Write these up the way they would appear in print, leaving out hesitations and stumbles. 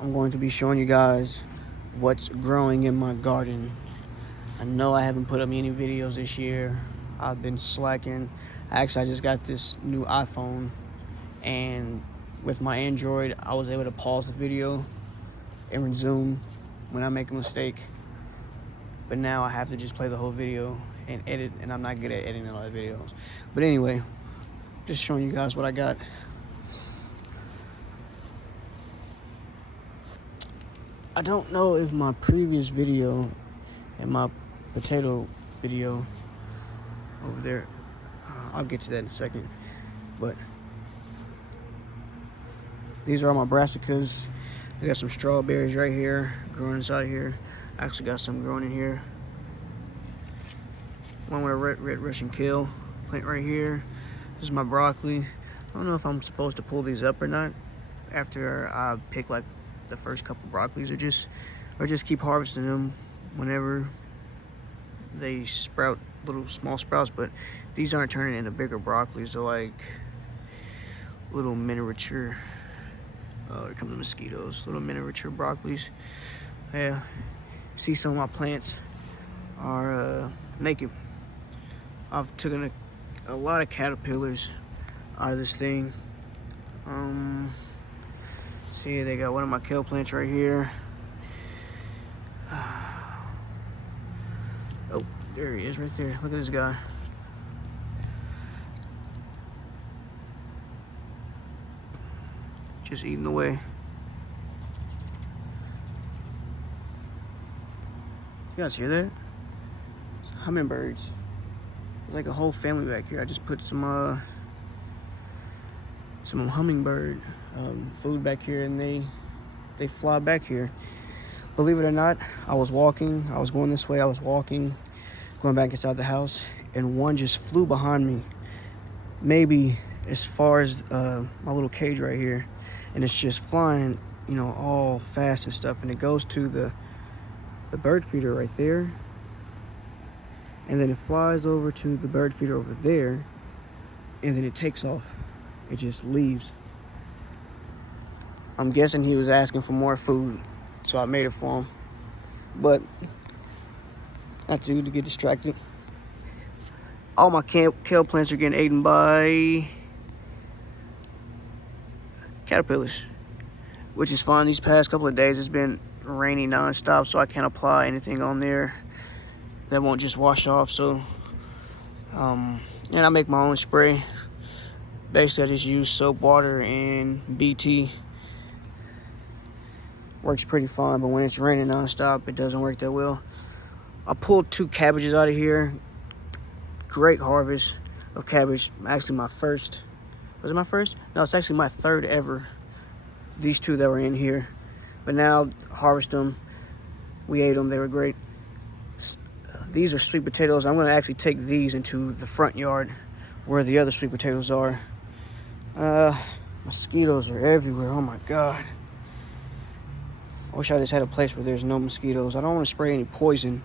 I'm going to be showing you guys what's growing in my garden. I know I haven't put up any videos this year. I've been slacking. Actually, I just got this new iPhone, and with my Android, I was able to pause the video and resume when I make a mistake. But now I have to just play the whole video and edit, and I'm not good at editing a lot of videos. But anyway, just showing you guys what I got. I don't know if my previous video and my potato video over there, I'll get to that in a second, but these are all my brassicas. I got some strawberries right here growing inside here. I actually got some growing in here. One with a red Russian kale plant right here. This is my broccoli. I don't know if I'm supposed to pull these up or not after I pick like the first couple broccolis, or just keep harvesting them whenever they sprout little small sprouts. But these aren't turning into bigger broccolis. They're like little miniature, here come the mosquitoes, little miniature broccolis. Yeah, see, some of my plants are naked. I've taken a lot of caterpillars out of this thing. See, they got one of my kale plants right here. Oh, there he is right there. Look at this guy. Just eating away. You guys hear that? It's hummingbirds. There's like a whole family back here. I just put some hummingbird food back here, and they fly back here. Believe it or not, I was going this way, I was walking, going back inside the house, and one just flew behind me, maybe as far as my little cage right here, and it's just flying, you know, all fast and stuff, and it goes to the bird feeder right there, and then it flies over to the bird feeder over there, and then it takes off. It just leaves. I'm guessing he was asking for more food, so I made it for him. But not to get distracted. All my kale plants are getting eaten by caterpillars, which is fine. These past couple of days it's been rainy nonstop, so I can't apply anything on there that won't just wash off. So and I make my own spray. Basically, I just use soap, water, and BT. Works pretty fine, but when it's raining nonstop, it doesn't work that well. I pulled 2 cabbages out of here. Great harvest of cabbage. Actually, my first. Was it my first? No, it's actually my 3rd ever. These 2 that were in here. But now, harvest them. We ate them. They were great. These are sweet potatoes. I'm going to actually take these into the front yard where the other sweet potatoes are. Mosquitoes are everywhere. Oh my god. I wish I just had a place where there's no mosquitoes. I don't want to spray any poison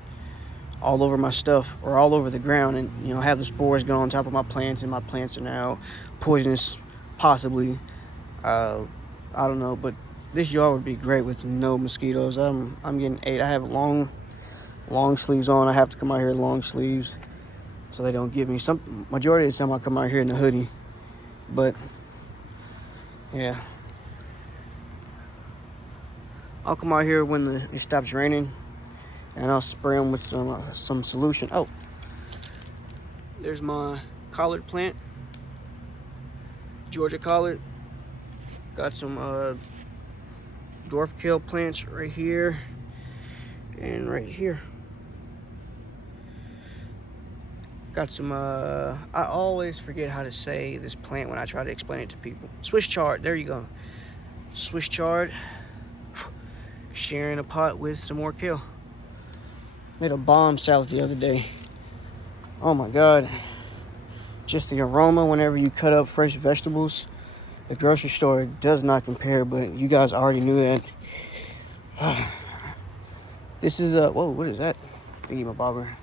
all over my stuff or all over the ground and, you know, have the spores go on top of my plants, and my plants are now poisonous, possibly. I don't know, but this yard would be great with no mosquitoes. I'm getting 8. I have long sleeves on. I have to come out here in long sleeves so they don't get me. Majority of the time I come out here in a hoodie, but yeah, I'll come out here when it stops raining, and I'll spray them with some solution. Oh, there's my collard plant, Georgia collard. Got some dwarf kale plants right here and right here. Got some, I always forget how to say this plant when I try to explain it to people. Swiss chard, there you go. Swiss chard. Sharing a pot with some more kale. Made a bomb salad the other day. Oh my god. Just the aroma whenever you cut up fresh vegetables. The grocery store does not compare, but you guys already knew that. This is whoa, what is that? Thingy bobber.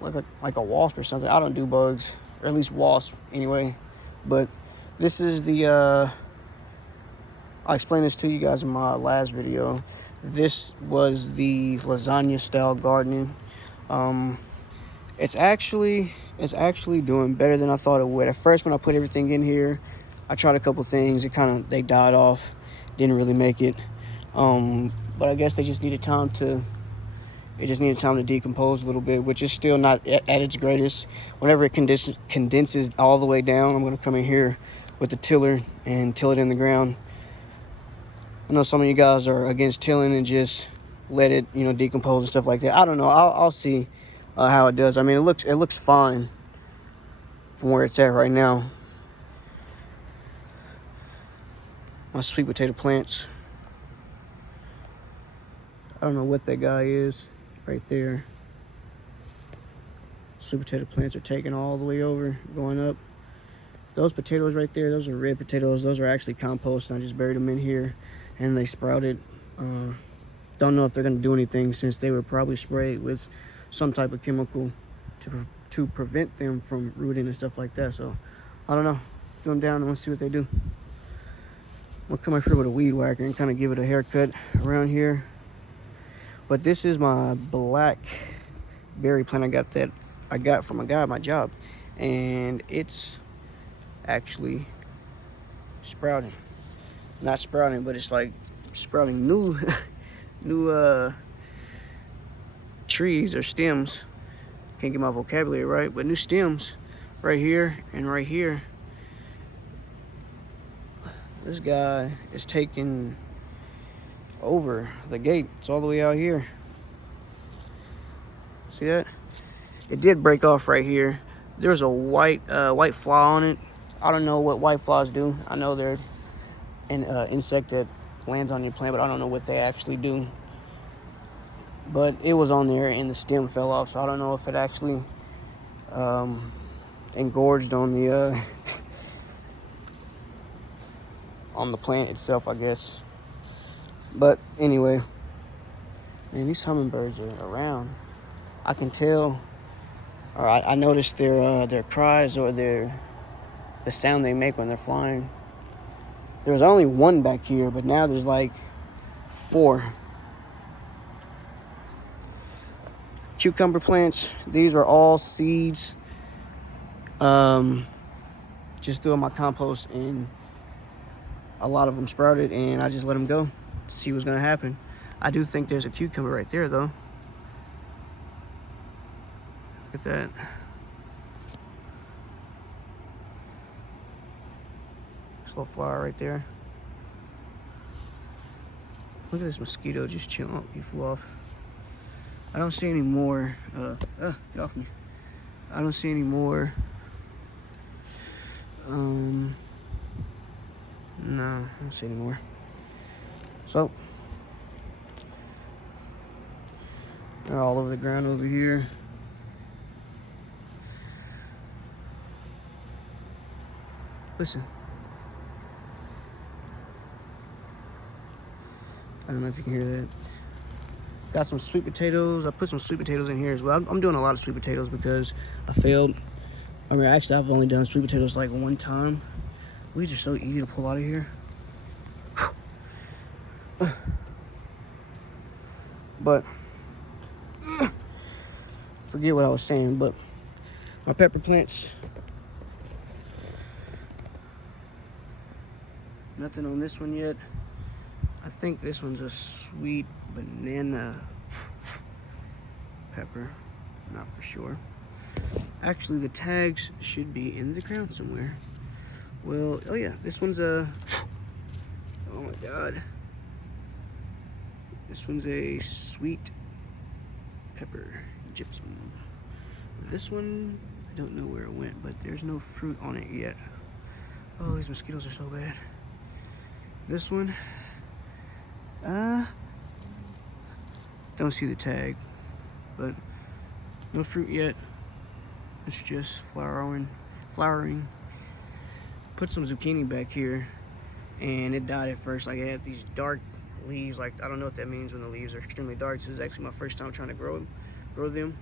Like a wasp or something. I don't do bugs, or at least wasps anyway. But this is the I explained this to you guys in my last video. This was the lasagna style gardening. It's actually doing better than I thought it would. At first, when I put everything in here, I tried a couple things. They died off. Didn't really make it. But I guess they just needed time to. It just needed time to decompose a little bit, which is still not at its greatest. Whenever it condenses all the way down, I'm gonna come in here with the tiller and till it in the ground. I know some of you guys are against tilling and just let it, decompose and stuff like that. I don't know. I'll see how it does. I mean, it looks fine from where it's at right now. My sweet potato plants. I don't know what that guy is right there. Sweet potato plants are taking all the way over, going up. Those potatoes right there, those are red potatoes. Those are actually compost, and I just buried them in here, and they sprouted. Don't know if they're gonna do anything, since they were probably sprayed with some type of chemical to prevent them from rooting and stuff like that. So I don't know. Do them down and let's see what they do. I'm gonna come up here with a weed whacker and kind of give it a haircut around here. But this is my blackberry plant I got from a guy at my job, and it's actually sprouting. Not sprouting, but it's like sprouting new trees or stems. Can't get my vocabulary right, but new stems right here and right here. This guy is taking over the gate. It's all the way out here. See that? It did break off right here. There's a white fly on it. I don't know what white flies do. I know they're an insect that lands on your plant, but I don't know what they actually do. But it was on there and the stem fell off, so I don't know if it actually engorged on the on the plant itself, I guess. But anyway, man, these hummingbirds are around. I can tell, or I noticed their cries, or the sound they make when they're flying. There was only one back here, but now there's like 4. Cucumber plants, these are all seeds. Just threw in my compost, and a lot of them sprouted, and I just let them go to see what's gonna happen. I do think there's a cucumber right there, though. Look at that. This little flower right there. Look at this mosquito just chilling. Oh, he flew off. I don't see any more. Get off me. I don't see any more. No, I don't see any more. So they're all over the ground over here. Listen. I don't know if you can hear that. Got some sweet potatoes. I put some sweet potatoes in here as well. I'm doing a lot of sweet potatoes because I failed. I mean, actually, I've only done sweet potatoes like one time. Weeds are so easy to pull out of here. But forget what I was saying, but my pepper plants, nothing on this one yet. I think this one's a sweet banana pepper, not for sure. Actually, the tags should be in the ground somewhere. Well, oh yeah, this one's a, oh my god. This one's a sweet pepper gypsum. This one, I don't know where it went, but there's no fruit on it yet. Oh, these mosquitoes are so bad. This one, don't see the tag, but no fruit yet. It's just flowering. Put some zucchini back here, and it died at first. Like, it had these dark leaves. Like, I don't know what that means when the leaves are extremely dark. This is actually my first time trying to grow them,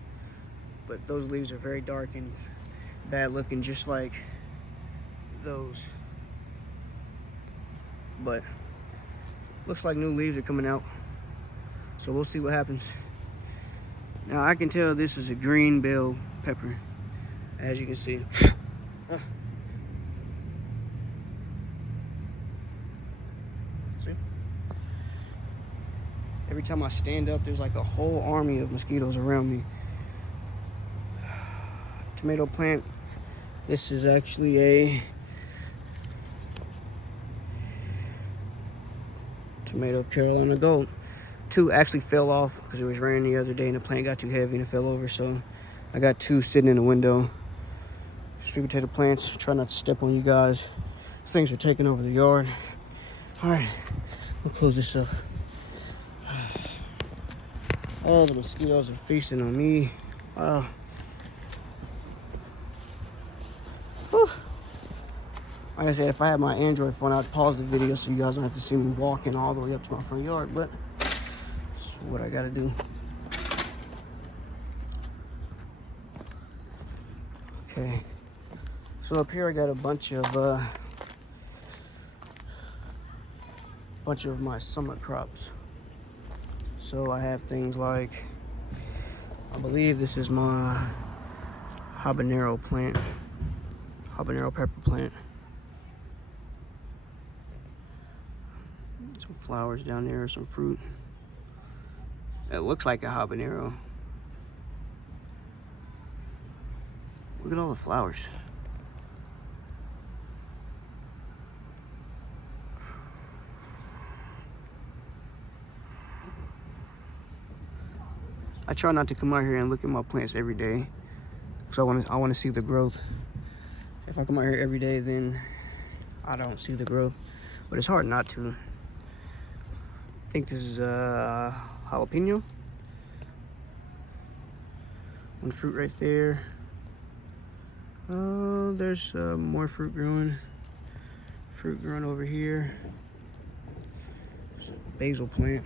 but those leaves are very dark and bad looking, just like those. But Looks like new leaves are coming out. So we'll see what happens. Now I can tell this is a green bell pepper, as you can see. See? Every time I stand up, there's like a whole army of mosquitoes around me. Tomato plant. This is actually a tomato Carolina Gold. Two actually fell off because it was raining the other day and the plant got too heavy and it fell over. So I got two sitting in the window. Sweet potato plants. Try not to step on you guys. Things are taking over the yard. All right, we'll close this up. Oh, the mosquitoes are feasting on me. Wow. Whew. Like I said, if I had my Android phone, I'd pause the video so you guys don't have to see me walking all the way up to my front yard, but that's what I gotta do. Okay, so up here I got a bunch of my summer crops. So I have things like, I believe this is my habanero plant, habanero pepper plant. Some flowers down there, some fruit. It looks like a habanero. Look at all the flowers. I try not to come out here and look at my plants every day because I want to see the growth. If I come out here every day, then I don't see the growth. But it's hard not to. I think this is jalapeno. One fruit right there. Oh, there's more fruit growing. Fruit growing over here. There's a basil plant.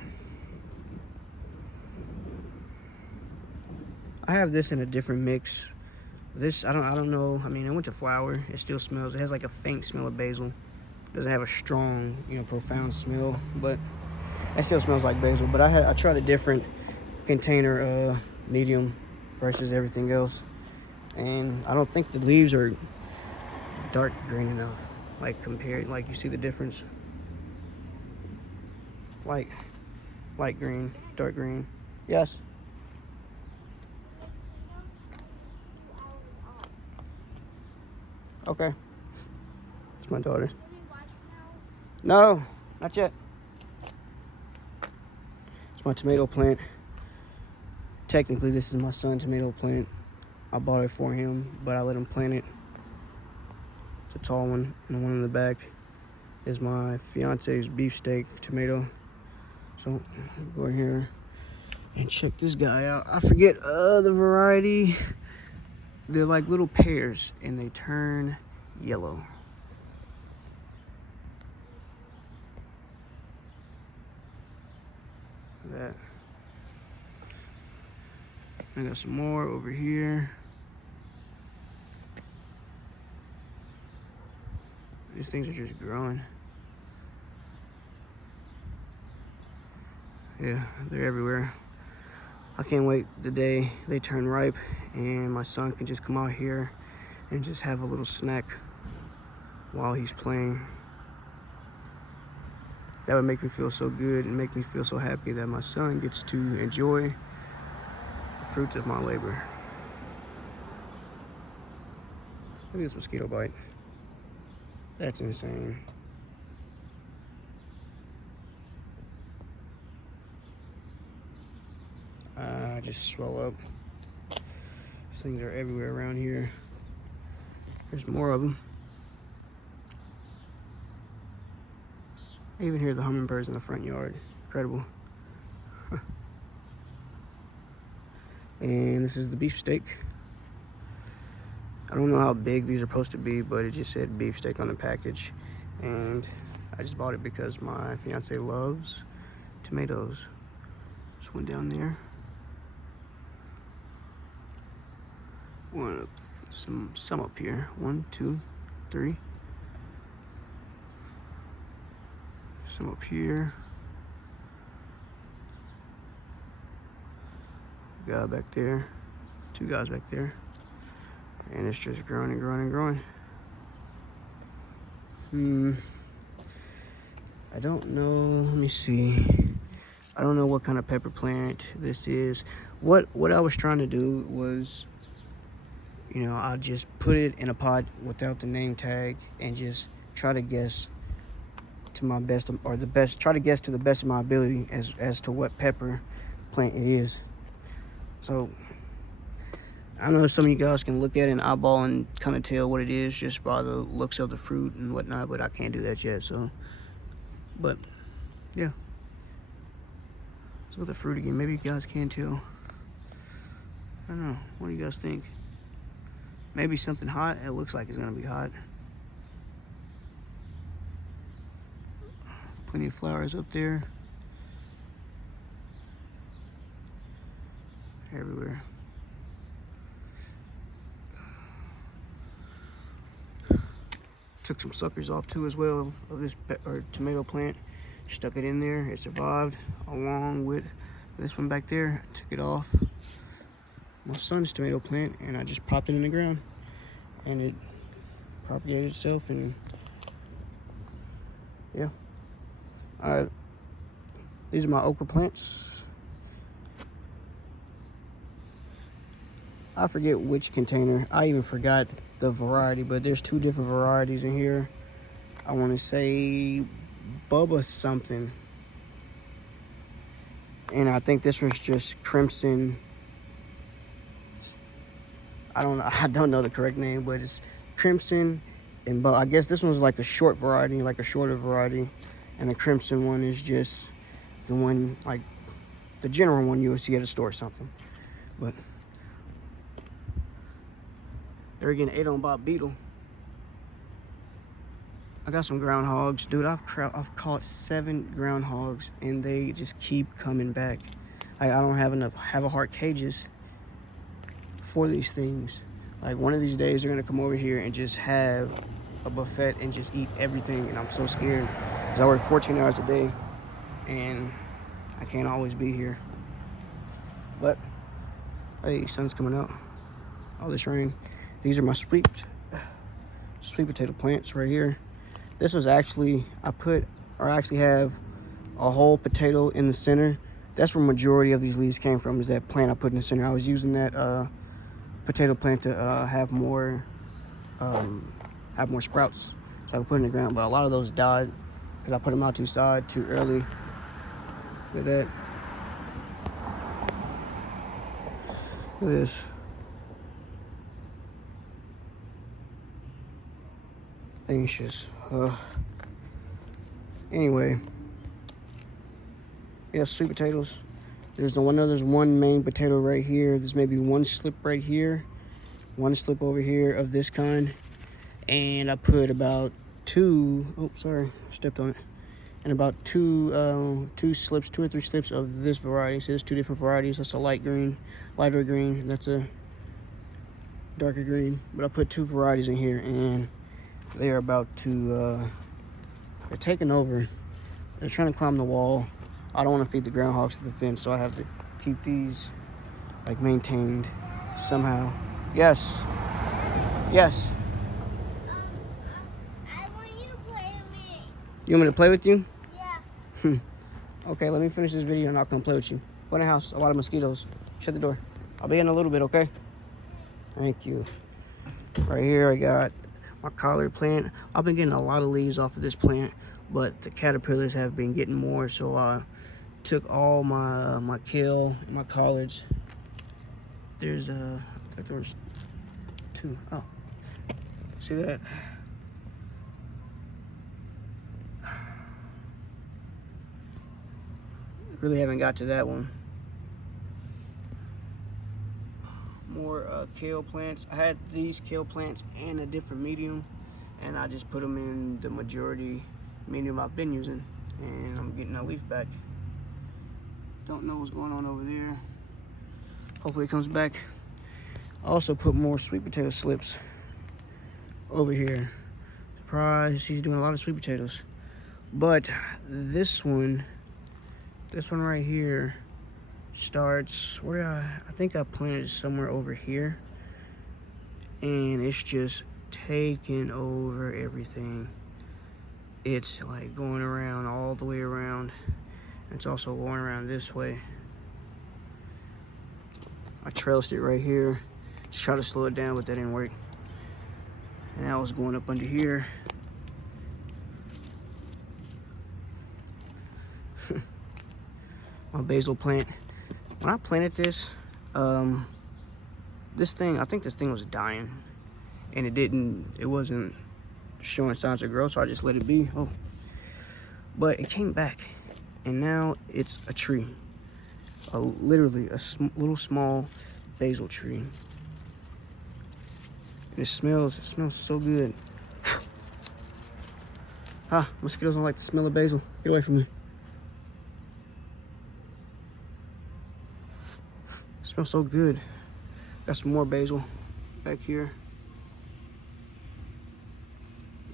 I have this in a different mix. This I don't know. I mean, it went to flower. It still smells. It has like a faint smell of basil. It doesn't have a strong, profound smell, but it still smells like basil. But I tried a different container, medium versus everything else, and I don't think the leaves are dark green enough. Like compared, like you see the difference. Light green, dark green. Yes. Okay. It's my daughter. No, not yet. It's my tomato plant. Technically, this is my son's tomato plant. I bought it for him, but I let him plant it. It's a tall one, and the one in the back is my fiance's beefsteak tomato. So, go in here and check this guy out. I forget the variety. They're like little pears, and they turn yellow. Look at that. I got some more over here. These things are just growing. Yeah, they're everywhere. I can't wait the day they turn ripe and my son can just come out here and just have a little snack while he's playing. That would make me feel so good and make me feel so happy that my son gets to enjoy the fruits of my labor. Look at this mosquito bite. That's insane. Just swell up. These things are everywhere around here. There's more of them. I even hear the hummingbirds in the front yard. Incredible. And this is the beefsteak. I don't know how big these are supposed to be, but it just said beefsteak on the package. And I just bought it because my fiance loves tomatoes. Just went down there. One up, some up here. 1, 2, 3. Some up here. Guy back there, 2 guys back there, and it's just growing and growing and growing. I don't know. Let me see. I don't know what kind of pepper plant this is. What I was trying to do was, you know, I'll just put it in a pot without the name tag and just try to guess to my best, or the best, try to guess to the best of my ability as to what pepper plant it is. So I know some of you guys can look at it and eyeball and kind of tell what it is just by the looks of the fruit and whatnot, but I can't do that yet. So, but yeah. So the fruit again, maybe you guys can tell. I don't know. What do you guys think? Maybe something hot. It looks like it's gonna be hot. Plenty of flowers up there. Everywhere. Took some suckers off too as well of this tomato plant. Stuck it in there. It survived along with this one back there. Took it off my son's tomato plant and I just popped it in the ground and it propagated itself, and yeah. These are my okra plants. I forget which container. I even forgot the variety, but there's 2 different varieties in here. I want to say Bubba something, and I think this one's just Crimson. I don't know the correct name, but it's Crimson and I guess this one's like a short variety, like a shorter variety, and the Crimson one is just the one, like the general one you would see at a store or something. But they're getting ate on by a beetle. I got some groundhogs, dude. I've caught 7 groundhogs, and they just keep coming back. I don't have enough have-a-heart cages for these things. Like one of these days, they're gonna come over here and just have a buffet and just eat everything, and I'm so scared because I work 14 hours a day, and I can't always be here. But hey, sun's coming out. All this rain. These are my sweet potato plants right here. This was actually, I actually have a whole potato in the center. That's where majority of these leaves came from, is that plant I put in the center. I was using that potato plant to have more sprouts, so I could put in the ground. But a lot of those died because I put them out too early. Look at that. Look at this. Things just, anyway. Yeah, sweet potatoes. There's one main potato right here. There's maybe 1 slip right here, 1 slip over here of this kind, and I put about 2. Oh, sorry, stepped on it. And about 2 or 3 slips of this variety. So there's 2 different varieties. That's a lighter green. That's a darker green. But I put 2 varieties in here, and they are about to. They're taking over. They're trying to climb the wall. I don't want to feed the groundhogs to the fence, so I have to keep these like maintained somehow. Yes. Yes. I want you to play with me. You want me to play with you? Yeah. Okay, let me finish this video and I'll come play with you. Go in the house. A lot of mosquitoes. Shut the door. I'll be in a little bit, okay? Thank you. Right here I got my collard plant. I've been getting a lot of leaves off of this plant, but the caterpillars have been getting more, so I took all my kale and my collards. There's I think there was 2. Oh, see that? Really haven't got to that one. More kale plants. I had these kale plants and a different medium, and I just put them in the majority medium I've been using, and I'm getting a leaf back. Don't know what's going on over there. Hopefully it comes back. I also put more sweet potato slips over here. Surprise, he's doing a lot of sweet potatoes. But this one right here, starts where I think I planted it somewhere over here, and it's just taking over everything. It's like going around all the way around. It's also going around this way. I trellised it right here, just try to slow it down, but that didn't work. And now it's going up under here. My basil plant. When I planted this, this thing, I think this thing was dying, and it wasn't showing signs of growth, so I just let it be. Oh, but it came back, and now it's a tree. Literally a little small basil tree. And it smells so good. Mosquitoes don't like the smell of basil. Get away from me. It smells so good. Got some more basil back here.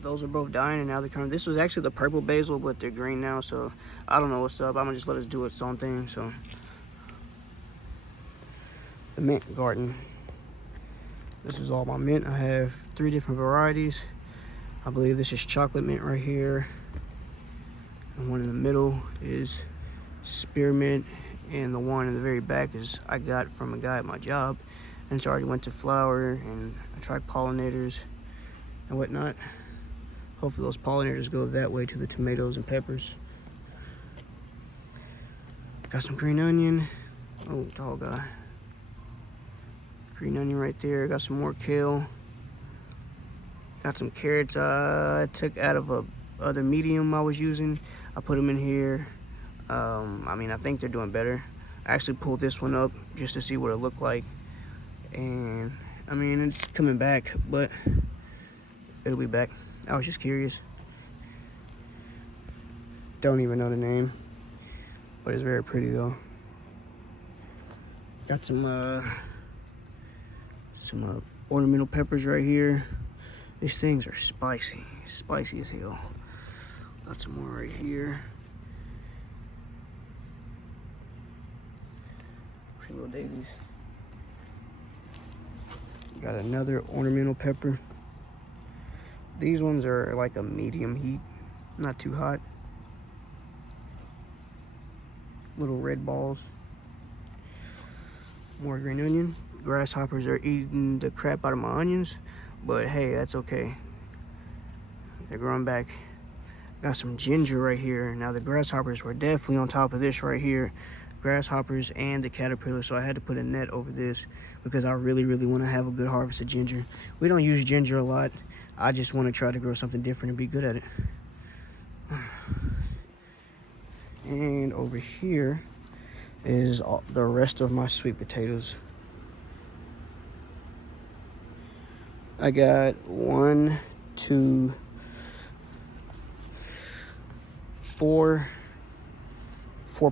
Those are both dying, and now they're coming. This was actually the purple basil, but they're green now, so I don't know what's up. I'm gonna just let it do its own thing. So the mint garden. This is all my mint. I have 3 different varieties. I believe this is chocolate mint right here, and one in the middle is spearmint, and the one in the very back is I got from a guy at my job, and it's already went to flower, and I tried pollinators and whatnot. Hopefully those pollinators go that way to the tomatoes and peppers. Got some green onion. Oh, tall guy. Green onion right there. Got some more kale. Got some carrots I took out of a other medium I was using. I put them in here. I mean, I think they're doing better. I actually pulled this one up just to see what it looked like. And I mean, it's coming back, but it'll be back. I was just curious. Don't even know the name, but it's very pretty though. Got some ornamental peppers right here. These things are spicy as hell. Got some more right here. Pretty little daisies. Got another ornamental pepper. These ones are like a medium heat, not too hot. Little red balls. More green onion. Grasshoppers are eating the crap out of my onions, but hey, that's okay. They're growing back. Got some ginger right here. Now the grasshoppers were definitely on top of this right here. Grasshoppers and the caterpillars, so I had to put a net over this because I really want to have a good harvest of ginger. We don't use ginger a lot. I just want to try to grow something different and be good at it. And over here is the rest of my sweet potatoes. I got 1, 2, 4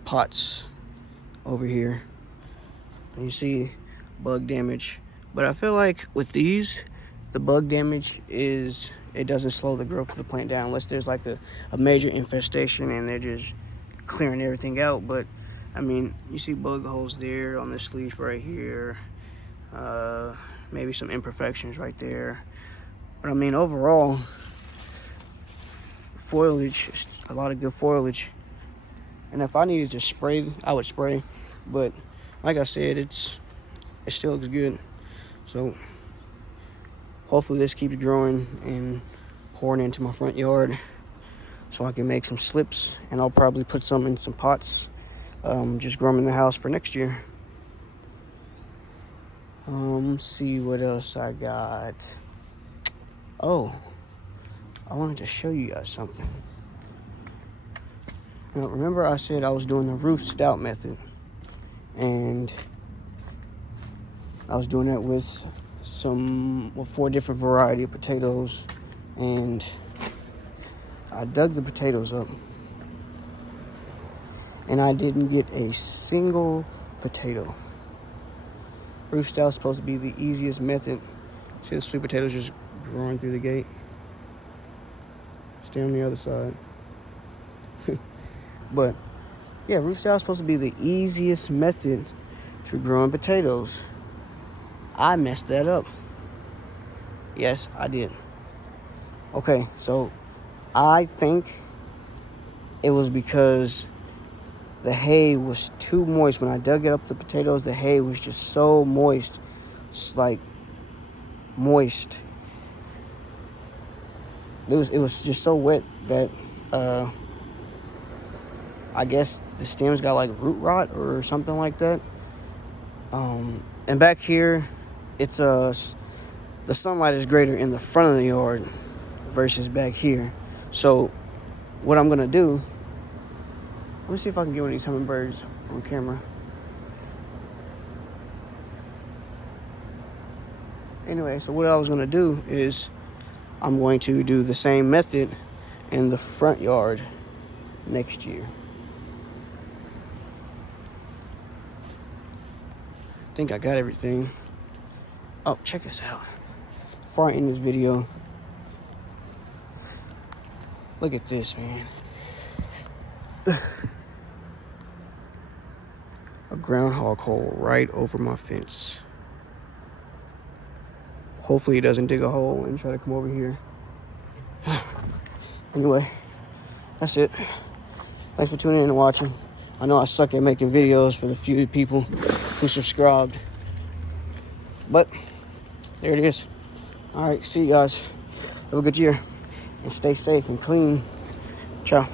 pots over here. And you see bug damage. But I feel like with these, the bug damage is, it doesn't slow the growth of the plant down unless there's like a major infestation and they're just clearing everything out. But I mean, you see bug holes there on this leaf right here. Maybe some imperfections right there. But I mean, overall, foliage, a lot of good foliage. And if I needed to spray, I would spray. But like I said, it still looks good. So hopefully this keeps growing and pouring into my front yard so I can make some slips, and I'll probably put some in some pots, just grow them in the house for next year. See what else I got. Oh, I wanted to show you guys something. Now, remember I said I was doing the roof stout method, and I was doing that with 4 different variety of potatoes, and I dug the potatoes up, and I didn't get a single potato. Roof stout is supposed to be the easiest method. See the sweet potatoes just growing through the gate. Stay on the other side. But Yeah, roof style is supposed to be the easiest method to growing potatoes. I messed that up. Yes, I did. Okay, so I think it was because the hay was too moist. When I dug it up the potatoes, the hay was just so moist. It's like moist. It was just so wet that I guess the stems got like root rot or something like that. And back here, it's the sunlight is greater in the front of the yard versus back here. So what I'm gonna do, let me see if I can get one of these hummingbirds on camera. Anyway, so what I was gonna do is I'm going to do the same method in the front yard next year. I think I got everything. Oh, check this out. Before I end this video, look at this, man. A groundhog hole right over my fence. Hopefully he doesn't dig a hole and try to come over here. Anyway, that's it. Thanks for tuning in and watching. I know I suck at making videos for the few people who subscribed. But there it is. All right, see you guys. Have a good year and stay safe and clean. Ciao.